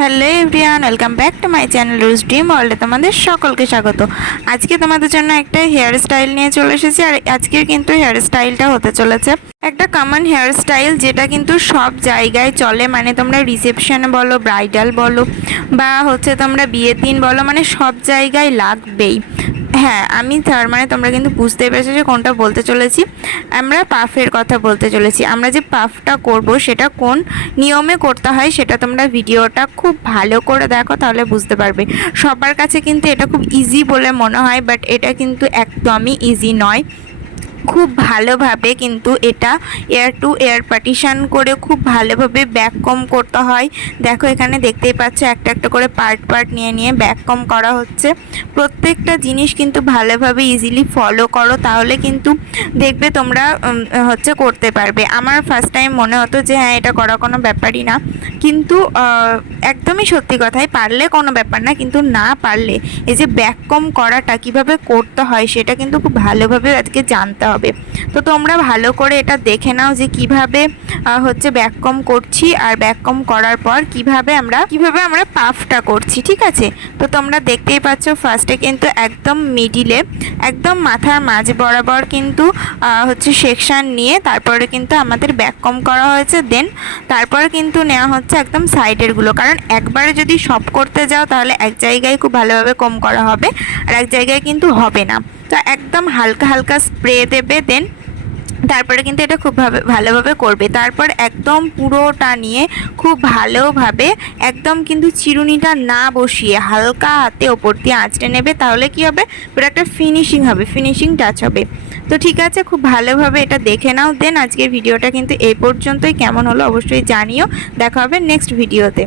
Hello everyone welcome back to my channel Ruj dream ওয়ার্ল্ডে তোমাদের সকলকে স্বাগত। আজকে তোমাদের জন্য একটা হেয়ার স্টাইল নিয়ে চলে এসেছি আর আজকের কিন্তু হেয়ার স্টাইলটা হতে চলেছে। একটা কমন হেয়ার স্টাইল যেটা কিন্তু সব জায়গায় চলে মানে তোমরা রিসেপশন বলো ব্রাইডাল বলো, বা হচ্ছে তোমরা বিয়ের দিন বলো মানে সব জায়গায় লাগবেই। হ্যাঁ আমি তার মানে তোমরা কিন্তু বুঝতে পেরেছ যে কোনটা বলতে চলেছি। আমরা পাফের কথা বলতে চলেছি। আমরা যে পাফটা করব, সেটা কোন নিয়মে করতে হয়, সেটা তোমরা ভিডিওটা খুব ভালো করে দেখো, তাহলে বুঝতে পারবে। সবার কাছে কিন্তু এটা খুব ইজি বলে মনে হয় বাট এটা কিন্তু একদমই ইজি নয়। খুব ভালোভাবে কিন্তু এটা এয়ার টু এয়ার পার্টিশন করে খুব ভালোভাবে ব্যাক কম করতে হয়। দেখো এখানে দেখতেই পাচ্ছ একটা একটা করে পার্ট পার্ট নিয়ে নিয়ে ব্যাক কম করা হচ্ছে। প্রত্যেকটা জিনিস কিন্তু ভালোভাবে ইজিলি ফলো করো, তাহলে কিন্তু দেখবে তোমরা হচ্ছে করতে পারবে। আমার ফার্স্ট টাইম মনে হতো যে হ্যাঁ এটা করা কোনো ব্যাপারই না। কিন্তু একদমই সত্যি কথাই পারলে কোনো ব্যাপার না, কিন্তু না পারলে এই যে ব্যাক কম করাটা কীভাবে করতে হয়, সেটা কিন্তু খুব ভালোভাবে আজকে জানতে হবে। তো তোমরা ভালো করে এটা দেখে নাও যে কীভাবে হচ্ছে ব্যাক কম করছি আর ব্যাক কম করার পর কীভাবে আমরা কীভাবে আমরা পাফটা করছি, ঠিক আছে? তো তোমরা দেখতেই পাচ্ছ ফার্স্টে কিন্তু একদম মিডিলে একদম মাথার মাঝ বরাবর কিন্তু হচ্ছে সেকশন নিয়ে তারপরে কিন্তু আমাদের ব্যাক কম করা হয়েছে দেন তারপরে কিন্তু নেওয়া হচ্ছে একদম সাইডেরগুলো কারণ একবারে যদি সব করতে যাও তাহলে এক জায়গায় খুব ভালোভাবে কম করা হবে আর এক জায়গায় কিন্তু হবে না। তো একদম হালকা হালকা স্প্রে দেবে দেন তারপরে কিন্তু এটা খুব ভাবে, ভালোভাবে করবে। তারপর একদম পুরোটা নিয়ে খুব ভালোভাবে একদম কিন্তু চিরুনিটা না বসিয়ে হালকা হাতে ওপর দিয়ে আঁচড়ে নেবে, তাহলে কি হবে? পুরো একটা ফিনিশিং হবে ফিনিশিং টাচ হবে। তো ঠিক আছে, খুব ভালোভাবে এটা দেখে নাও দেন আজকের ভিডিওটা কিন্তু এই পর্যন্তই। কেমন হলো অবশ্যই জানিও। দেখা হবে নেক্সট ভিডিওতে